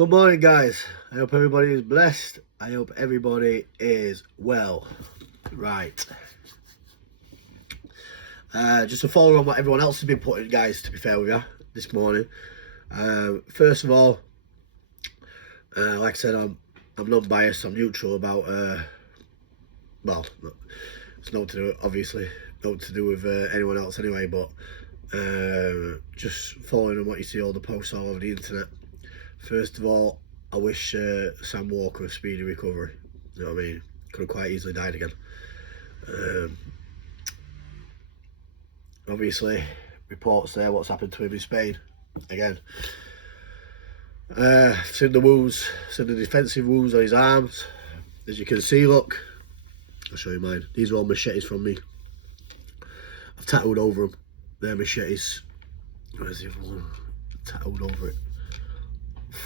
Good morning, guys. I hope everybody is blessed. I hope everybody is well. Right. Just to follow on what everyone else has been putting, guys, to be fair with you, this morning. First of all, like I said, I'm non-biased. I'm neutral about, well, it's not to do, obviously, not to do with anyone else anyway, but just following on what you see all the posts all over the internet. First of all, I wish Sam Walker a speedy recovery. You know what I mean? Could have quite easily died again. Obviously, reports there what's happened to him in Spain again. Seen the wounds, seen the defensive wounds on his arms. As you can see, look, I'll show you mine. These are all machetes from me. I've tattooed over them. They're machetes. Where's the other one? Tattooed over it.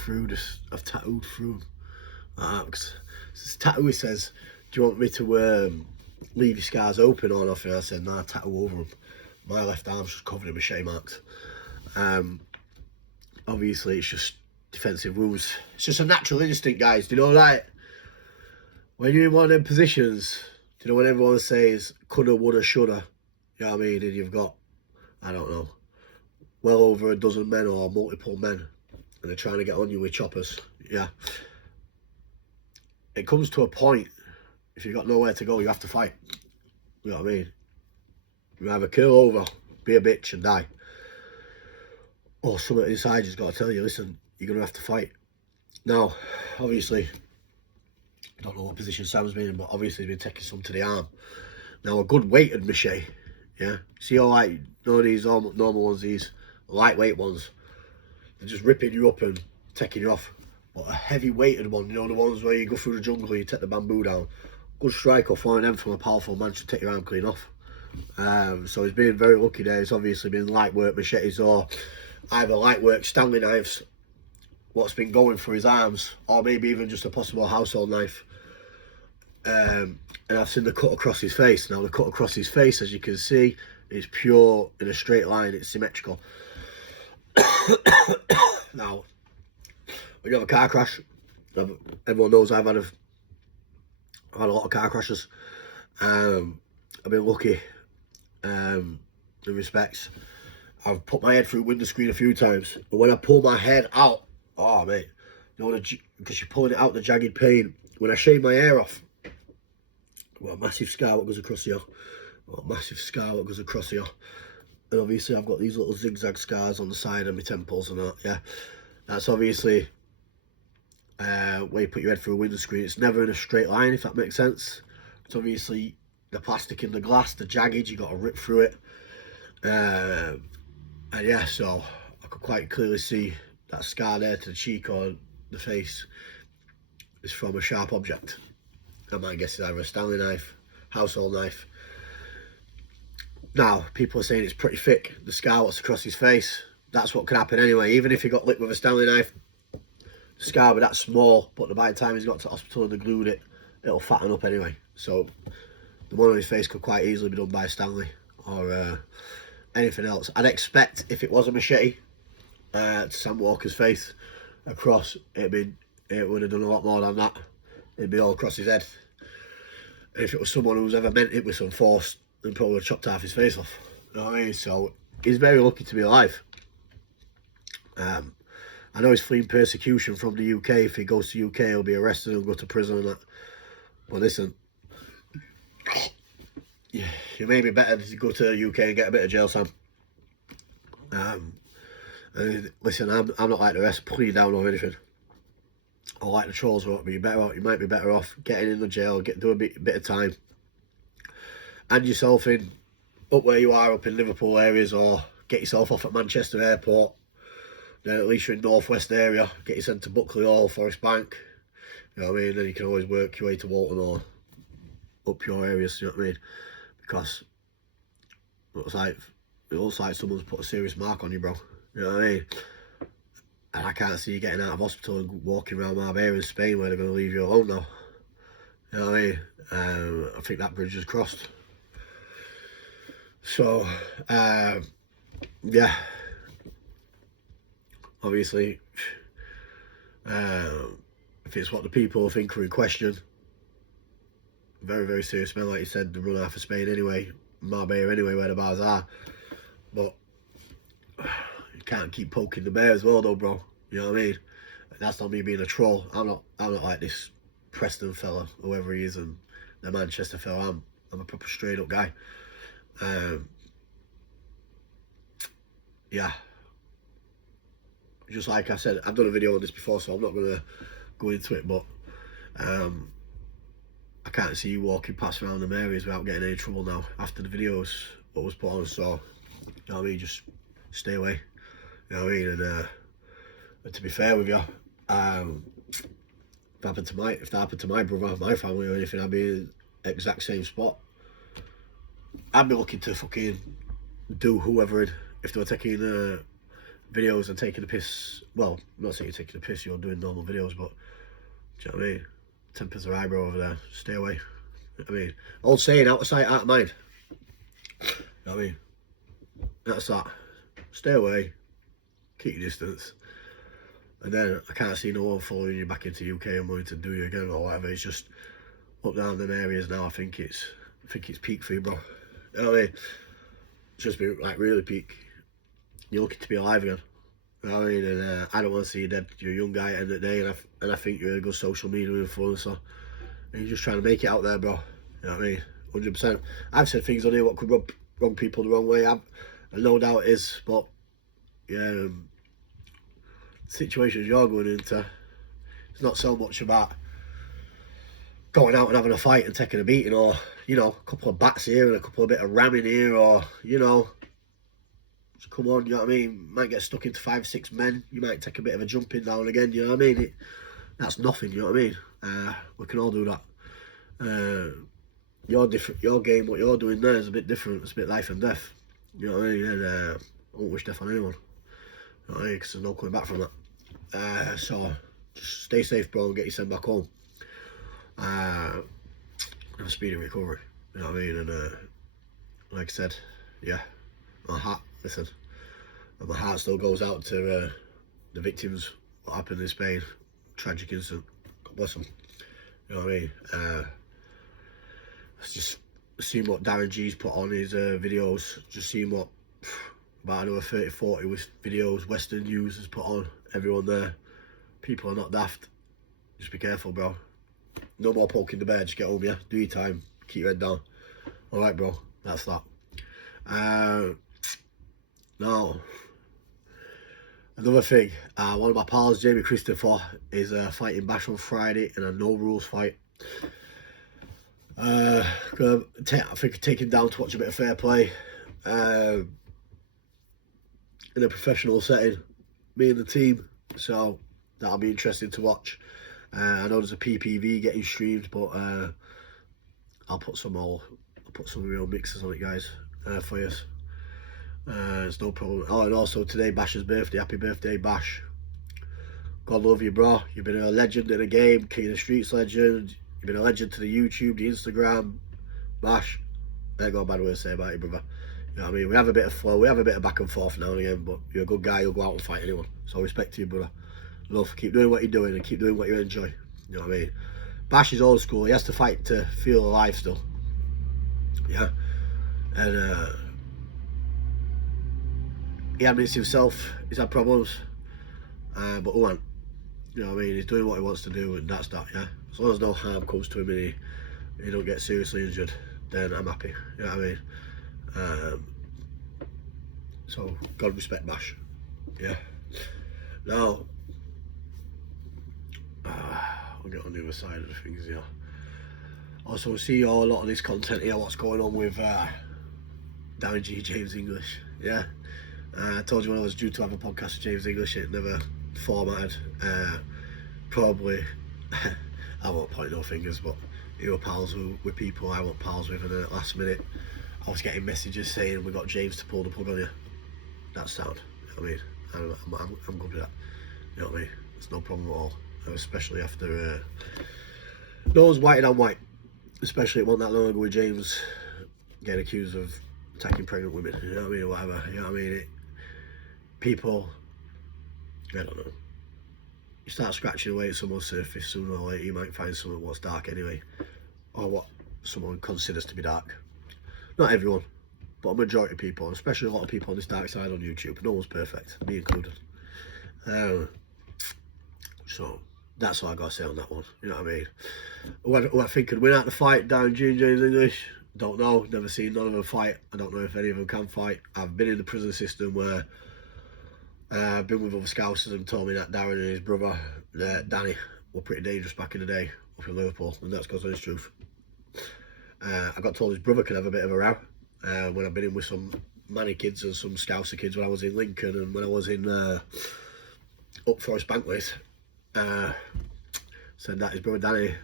Through this, I've tattooed through them. This tattoo says, "Do you want me to leave your scars open or nothing?" I said, "Nah, tattoo over them." My left arm's just covered in machete marks. Obviously, it's just defensive wounds. It's just a natural instinct, guys. Do you know, like, when you're in one of them positions, do you know when everyone says coulda, woulda, shoulda? You know what I mean? And you've got, I don't know, well over a dozen men or multiple men, and they're trying to get on you with choppers. Yeah. It comes to a point, if you've got nowhere to go, you have to fight. You know what I mean? You either kill over, be a bitch and die, or something inside you's got to tell you, listen, you're going to have to fight. Now, obviously, I don't know what position Sam's been in, but obviously he's been taking some to the arm. Now, a good weighted machete, yeah? See all like, no, these normal ones, these lightweight ones, they're just ripping you up and taking you off. But a heavy weighted one, you know, the ones where you go through the jungle and you take the bamboo down, good strike or throwing them from a powerful man should take your arm clean off. So he's been very lucky there. It's obviously been light work machetes or either light work Stanley knives, what's been going for his arms, or maybe even just a possible household knife. And I've seen the cut across his face. Now the cut across his face, as you can see, is pure in a straight line. It's symmetrical. Now, when you have a car crash, everyone knows I've had a lot of car crashes. I've been lucky in respects. I've put my head through window screen a few times, but when I pull my head out, oh mate, you know, because you're pulling it out, the jagged pain. When I shave my hair off, well, a massive scar what goes across here. Well, a massive scar what goes across here. And obviously I've got these little zigzag scars on the side of my temples and that, yeah. That's obviously where you put your head through a window screen. It's never in a straight line, if that makes sense. It's obviously the plastic in the glass, the jagged, you got to rip through it. And yeah, so I could quite clearly see that scar there to the cheek or the face is from a sharp object. I might guess it's either a Stanley knife, household knife. Now, people are saying it's pretty thick, the scar what's across his face. That's what could happen anyway. Even if he got licked with a Stanley knife, the scar would be that small, but by the time he's got to hospital and they glued it, it'll fatten up anyway. So the one on his face could quite easily be done by Stanley or anything else. I'd expect if it was a machete to Sam Walker's face across, it would have done a lot more than that. It'd be all across his head. And if it was someone who's ever meant it with some force, then probably would have chopped half his face off. You know what I mean? So he's very lucky to be alive. I know he's fleeing persecution from the UK. If he goes to UK, he'll be arrested and go to prison and that. But listen, yeah, it may be better to go to the UK and get a bit of jail time. And listen, I'm not like the rest, pulling you down or anything. Or like the trolls won't be better off. You might be better off getting in the jail, do a bit of time, and yourself in up where you are, up in Liverpool areas, or get yourself off at Manchester Airport. Then at least you're in northwest area. Get you sent to Buckley Hall, Forest Bank. You know what I mean? Then you can always work your way to Walton or up your areas. You know what I mean? Because it looks like someone's put a serious mark on you, bro. You know what I mean? And I can't see you getting out of hospital and walking around Marbella in Spain where they're going to leave you alone now. You know what I mean? I think that bridge is crossed. So, yeah. Obviously, If it's what the people think are in question, very, very serious man, like you said, the run half of Spain anyway, Marbella anyway, where the bars are. But you can't keep poking the bear as well though, bro. You know what I mean? That's not me being a troll. I'm not like this Preston fella, whoever he is, and the Manchester fella. I'm a proper straight up guy. Yeah. Just like I said, I've done a video on this before, so I'm not gonna go into it, but I can't see you walking past around them areas without getting any trouble now after the videos what was put on. So, you know what I mean, just stay away. You know what I mean? And to be fair with you, if that happened to my brother, my family, or anything, I'd be in the exact same spot. I'd be looking to fucking do whoever if they were taking videos and taking the piss. Well, I'm not saying you're taking the piss, you're doing normal videos, but do you know what I mean? Tempers are eyebrow over there. Stay away. I mean, old saying, out of sight, out of mind. You know what I mean? That's that. Stay away. Keep your distance. And then I can't see no one following you back into UK and wanting to do you again or whatever. It's just up down them areas now. I think it's peak for you, bro. You know what I mean? It's just been like really peak. You're looking to be alive again. You know what I mean? And I don't want to see you dead. You're a young guy at the end of the day, and I think you're a good social media influencer. And you're just trying to make it out there, bro. You know what I mean? 100%. I've said things on here what could rub people the wrong way. And no doubt it is, but yeah, situations you're going into, it's not so much about going out and having a fight and taking a beating, or, you know, a couple of bats here and a couple of bit of ramming here, or, you know, just come on, you know what I mean? Might get stuck into 5 or 6 men. You might take a bit of a jumping down again, you know what I mean? That's nothing, you know what I mean? We can all do that. You're different. Your game, what you're doing there is a bit different. It's a bit life and death. You know what I mean? And I won't wish death on anyone. You know what I mean? Because there's no coming back from that. So just stay safe, bro, and get yourself back home. Have a speedy recovery. You know what I mean? And like I said, yeah, my heart still goes out to the victims. What happened in Spain? Tragic incident. God bless them. You know what I mean? Let's just seeing what Darren G's put on his videos. Just seeing what about another 30-40 with videos Western News has put on. Everyone there. People are not daft. Just be careful, bro. No more poking the bear. Just get home, yeah. Do your time. Keep your head down. All right, bro. That's that. Now, another thing. One of my pals, Jamie Christopher, is fighting Bash on Friday in a no rules fight. I think take him down to watch a bit of fair play. In a professional setting, me and the team, so that'll be interesting to watch. I know there's a PPV getting streamed, but I'll put some real mixes on it, guys, for you. It's no problem. Oh, and also today Bash's birthday. Happy birthday, Bash. God love you, bro. You've been a legend in the game, King of the Streets legend. You've been a legend to the YouTube, the Instagram. Bash, I ain't got a bad word to say about you, brother. You know what I mean? We have a bit of flow, we have a bit of back and forth now and again, but you're a good guy, you'll go out and fight anyone. So respect to you, brother. Love, keep doing what you're doing and keep doing what you enjoy. You know what I mean? Bash is old school, he has to fight to feel alive still. Yeah. And he admits himself, he's had problems. But who ain't? You know what I mean? He's doing what he wants to do, and that's that, yeah? As long as no harm comes to him and he don't get seriously injured, then I'm happy. You know what I mean? So, God respect Bash. Yeah. Now, I'll get on the other side of the things here. Also, we see a lot of this content here, what's going on with Darren G, James English. Yeah. I told you when I was due to have a podcast with James English, it never formatted. Probably, I won't point no fingers, but you were pals with people I want pals with, and then at the last minute, I was getting messages saying we got James to pull the plug on you. That's sound. You know what I mean? I'm good with that. You know what I mean? It's no problem at all. Especially after no one's whited on white. Especially it wasn't that long ago with James getting accused of attacking pregnant women. You know what I mean? Or whatever. You know what I mean? People, I don't know. you start scratching away at someone's surface, sooner or later you might find something what's dark anyway, or what someone considers to be dark. Not everyone, but a majority of people, and especially a lot of people on this dark side on YouTube. No one's perfect, me included. So that's all I got to say on that one. You know what I mean? Who I think could win out the fight, Darren G and James English? Don't know. Never seen none of them fight. I don't know if any of them can fight. I've been in the prison system where I've been with other scousers and told me that Darren and his brother, Danny, were pretty dangerous back in the day up in Liverpool, and that's because of the truth. I got told his brother could have a bit of a row when I've been in with some Manny kids and some Scouser kids when I was in Lincoln and when I was in up Forest Bankway. Said that his brother Danny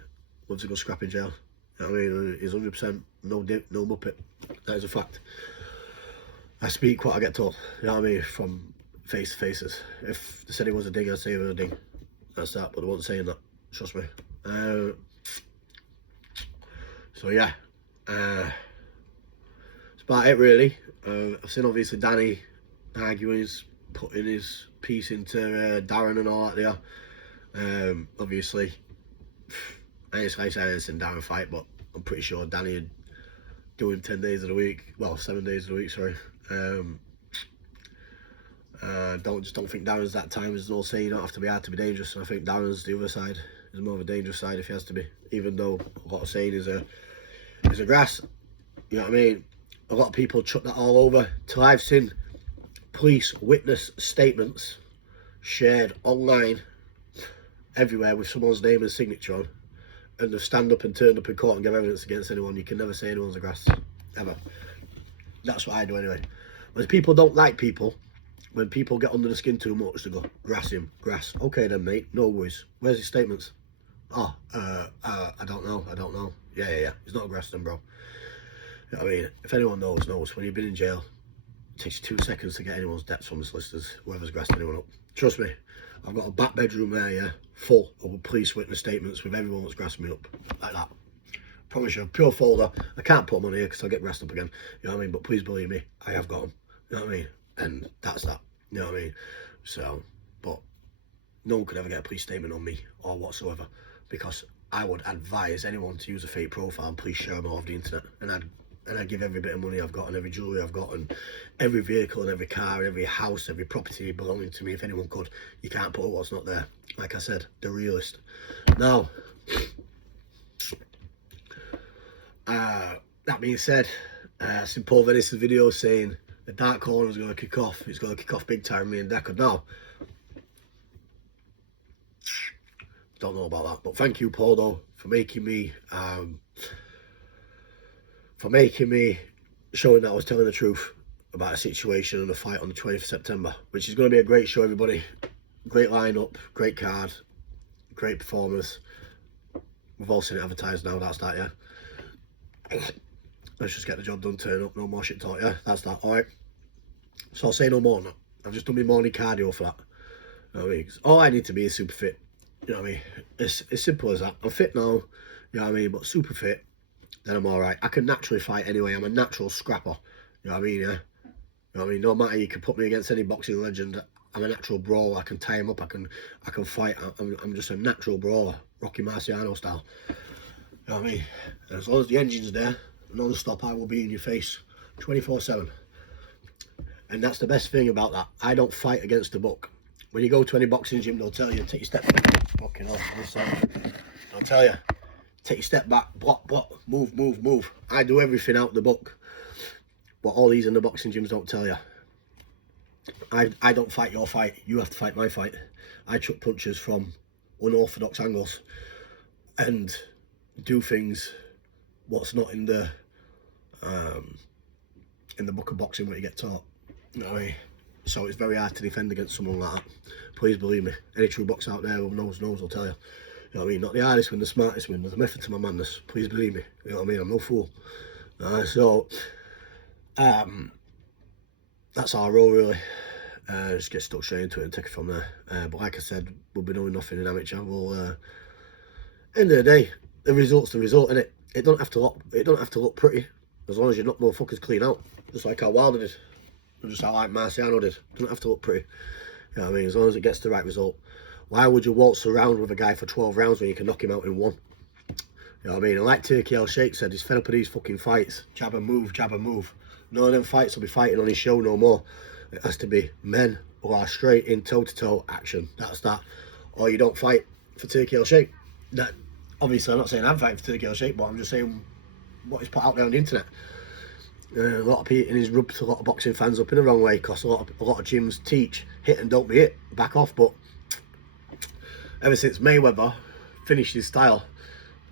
wants to go scrap in jail. You know what I mean? He's 100% no muppet. That is a fact. I speak what I get told. You know what I mean? From face to faces. If they said he was a ding, I'd say he was a ding. That's that, but they weren't saying that. Trust me. So yeah. That's about it really. I've seen obviously Danny arguing, putting his piece into Darren and all that there. Obviously, I ain't saying I ain't seen Darren fight, but I'm pretty sure Danny would do him 10 days of the week. Well, 7 days of the week, sorry. Don't think Darren's that time. There's no saying you don't have to be hard to be dangerous. I think Darren's the other side. He's more of a dangerous side if he has to be. Even though a lot of saying is a grass. You know what I mean? A lot of people chuck that all over till I've seen police witness statements shared online everywhere with someone's name and signature on, and they've stand up and turned up in court and give evidence against anyone. You can never say anyone's a grass, ever. That's what I do anyway. When people don't like people, when people get under the skin too much, they go, grass him, grass. Okay then mate, no worries. Where's his statements? Oh, I don't know. Yeah. He's not a grass then, bro. You know what I mean? If anyone knows. When you've been in jail, it takes 2 seconds to get anyone's debts from the solicitors, whoever's grassed anyone up. Trust me, I've got a back bedroom there, yeah, full of police witness statements with everyone that's grassed me up, like that. Promise you, pure folder. I can't put them on here because I'll get grassed up again. You know what I mean? But please believe me, I have got them. You know what I mean? And that's that. You know what I mean? So, but no one could ever get a police statement on me or whatsoever, because I would advise anyone to use a fake profile and please share them all over the internet. And I'd give every bit of money I've got and every jewellery I've got and every vehicle and every car and every house, every property belonging to me if anyone could. You can't put what's not there. Like I said, the realist. Now, that being said, I seen Paul Venice's video saying the dark corner is going to kick off. It's going to kick off big time, me and Deckard. Now, don't know about that, but thank you, Paul, though, for making me showing that I was telling the truth about a situation and a fight on the 20th of September, which is going to be a great show, everybody. Great lineup, great card, great performers. We've all seen it advertised now, that's that, yeah. Let's just get the job done, turn up, no more shit talk, yeah, that's that, alright. So I'll say no more now. I've just done my morning cardio for that. You know what I mean? All I need to be is super fit. You know what I mean? It's as simple as that. I'm fit now, you know what I mean, but super fit, then I'm alright. I can naturally fight anyway. I'm a natural scrapper. You know what I mean, yeah? You know what I mean? No matter, you can put me against any boxing legend, I'm a natural brawler. I can tie him up, I can fight. I'm just a natural brawler, Rocky Marciano style. You know what I mean? And as long as the engine's there, non-stop, I will be in your face 24/7. And that's the best thing about that. I don't fight against the book. When you go to any boxing gym, they'll tell you, take your step back. Fucking hell, they'll tell you, take your step back, block, move. I do everything out the book. But all these in the boxing gyms don't tell you. I don't fight your fight. You have to fight my fight. I chuck punches from unorthodox angles and do things what's not in the book of boxing what you get taught. You know what I mean? So it's very hard to defend against someone like that. Please believe me. Any true boxer out there who knows will tell you. You know what I mean? Not the hardest win, the smartest win. There's a method to my madness. Please believe me. You know what I mean? I'm no fool. That's our role really. Just get stuck straight into it and take it from there. But like I said, we'll be doing nothing in amateur. We'll end of the day, the result's the result, innit? It don't have to look pretty, as long as you knock motherfuckers clean out. Just like how Wilder did. Just how like Marciano did. Doesn't have to look pretty. You know what I mean? As long as it gets the right result. Why would you waltz around with a guy for 12 rounds when you can knock him out in one? You know what I mean? And like Turkey L Shake said, he's fed up of these fucking fights. Jab and move, jab and move. None of them fights will be fighting on his show no more. It has to be men who are straight in toe-to-toe action. That's that. Or you don't fight for Turkey L Shake. That, obviously, I'm not saying I'm fighting for Turkey L Shake, but I'm just saying what he's put out there on the internet. A lot of people, and he's rubbed a lot of boxing fans up in the wrong way, because a lot of gyms teach hit and don't be hit, back off. But ever since Mayweather finished his style,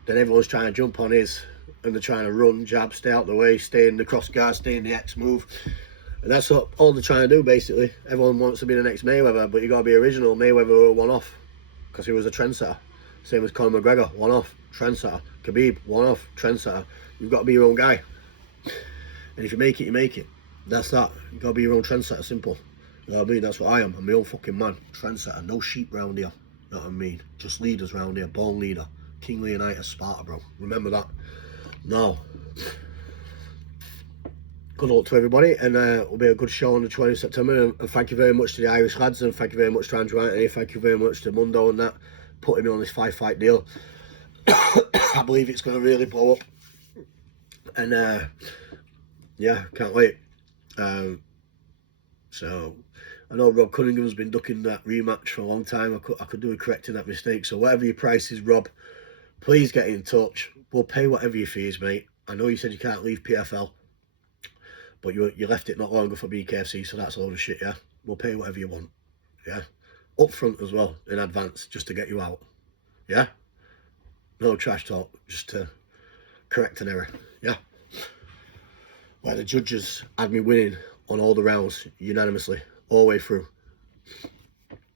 then everyone's trying to jump on his, and they're trying to run, jab, stay out the way, stay in the cross guard, stay in the X move. And that's what all they're trying to do, basically. Everyone wants to be the next Mayweather, but you got to be original. Mayweather one-off, because he was a trendsetter. Same as Conor McGregor, one-off, trendsetter. Khabib, one-off, trendsetter. You've got to be your own guy. And if you make it, you make it. That's that. You've got to be your own trendsetter, simple. You know what I mean? That's what I am. I'm my own fucking man. Trendsetter. No sheep round here. You know what I mean? Just leaders round here. Born leader. King Leonidas, Sparta, bro. Remember that. Now, good luck to everybody, and it'll be a good show on the 20th of September. And thank you very much to the Irish lads, and thank you very much to Andrew Anthony. Thank you very much to Mundo and that, putting me on this 5-fight deal. I believe it's going to really blow up. And yeah, can't wait. So I know Rob Cunningham's been ducking that rematch for a long time. I could do with correcting that mistake. So whatever your price is, Rob, please get in touch. We'll pay whatever your fee is, mate. I know you said you can't leave PFL, but you left it not long ago for BKFC, so that's a load of shit, yeah? We'll pay whatever you want, yeah? Up front as well, in advance, just to get you out, yeah? No trash talk, just to correct an error, yeah? Where the judges had me winning on all the rounds, unanimously, all the way through.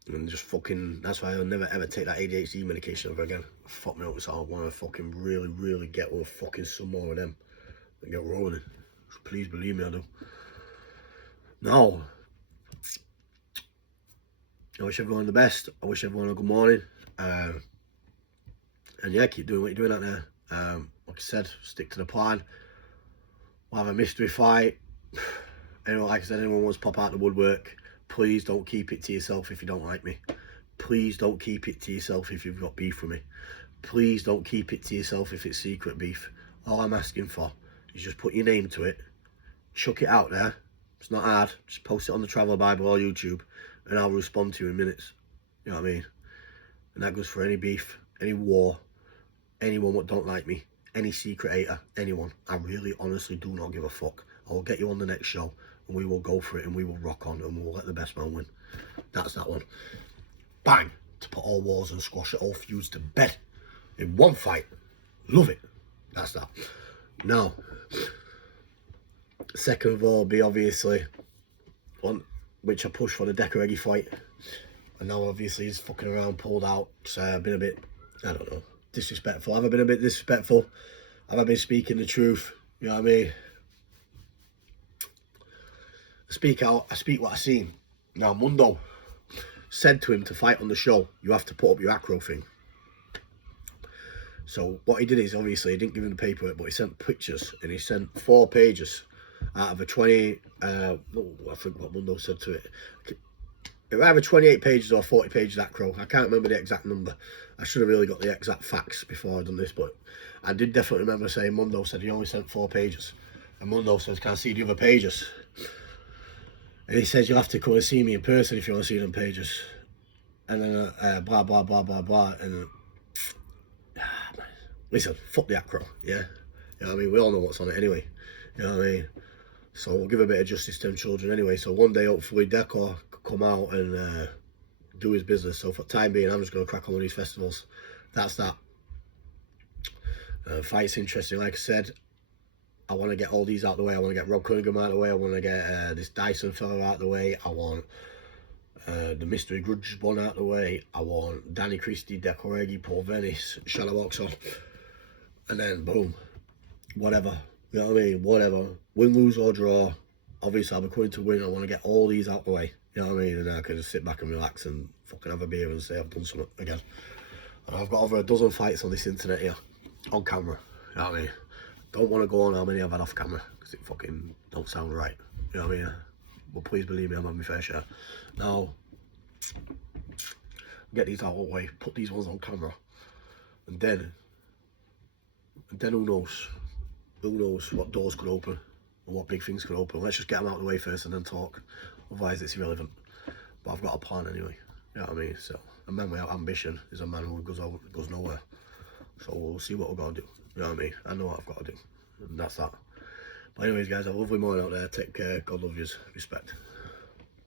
And just fucking, that's why I'll never ever take that ADHD medication ever again. Fuck me up, so I want to fucking really get with fucking some more of them and get rolling. Please believe me, I do. Now, I wish everyone the best. I wish everyone a good morning. And yeah, keep doing what you're doing out there. Like I said, stick to the plan. We'll have a mystery fight. Anyone, like I said, anyone wants to pop out the woodwork, please don't keep it to yourself if you don't like me. Please don't keep it to yourself if you've got beef with me. Please don't keep it to yourself if it's secret beef. All I'm asking for is just put your name to it, chuck it out there. It's not hard. Just post it on the Travel Bible or YouTube, and I'll respond to you in minutes. You know what I mean? And that goes for any beef, any war, anyone that don't like me, any secret hater, anyone. I really, honestly do not give a fuck. I will get you on the next show, and we will go for it, and we will rock on, and we'll let the best man win. That's that one. Bang! To put all wars and squash it, all feuds to bed in one fight. Love it. That's that. Now, second of all, be obviously one which I pushed for the Decoregi fight, and now obviously he's fucking around, pulled out. So I've been a bit, I don't know, disrespectful. Have I been a bit disrespectful? Have I been speaking the truth? You know what I mean? I speak out, I speak what I seen. Now, Mundo said to him to fight on the show, you have to put up your acro thing. So what he did is, obviously, he didn't give him the paperwork, but he sent pictures, and he sent 4 pages out of a 20, I forget what Mundo said to it. It was either 28 pages or 40 pages acro. I can't remember the exact number. I should have really got the exact facts before I done this, but I did definitely remember saying Mundo said he only sent 4 pages. And Mundo says, can I see the other pages? And he says, you'll have to come and see me in person if you want to see them pages. And then blah, blah, blah, blah, blah. And listen, fuck the acro, yeah? You know what I mean? We all know what's on it anyway. You know what I mean? So we'll give a bit of justice to them children anyway. So one day, hopefully, Decor could come out and do his business. So for the time being, I'm just going to crack on with these festivals. That's that. Fight's interesting. Like I said, I want to get all these out of the way. I want to get Rob Cunningham out of the way. I want to get this Dyson fella out of the way. I want the Mystery Grudge one out of the way. I want Danny Christie, Decoregi, Paul Venice, Shadow Boxer. And then, boom. Whatever. You know what I mean? Whatever. Win, lose or draw. Obviously, I'm going to win. I want to get all these out of the way. You know what I mean? And I can just sit back and relax and fucking have a beer and say I've done something again. And I've got over a dozen fights on this internet here. On camera. You know what I mean? Don't want to go on how many I've had off camera, because it fucking don't sound right. You know what I mean? But please believe me, I'm on my fair share. Now, get these out of the way, put these ones on camera, and then who knows what doors could open and what big things could open. Let's just get them out of the way first and then talk, otherwise it's irrelevant. But I've got a plan anyway, you know what I mean? So a man without ambition is a man who goes nowhere. So we'll see what we've got to do, you know what I mean? I know what I've got to do, and that's that. But anyways guys, have a lovely morning out there, take care, God love yous, respect.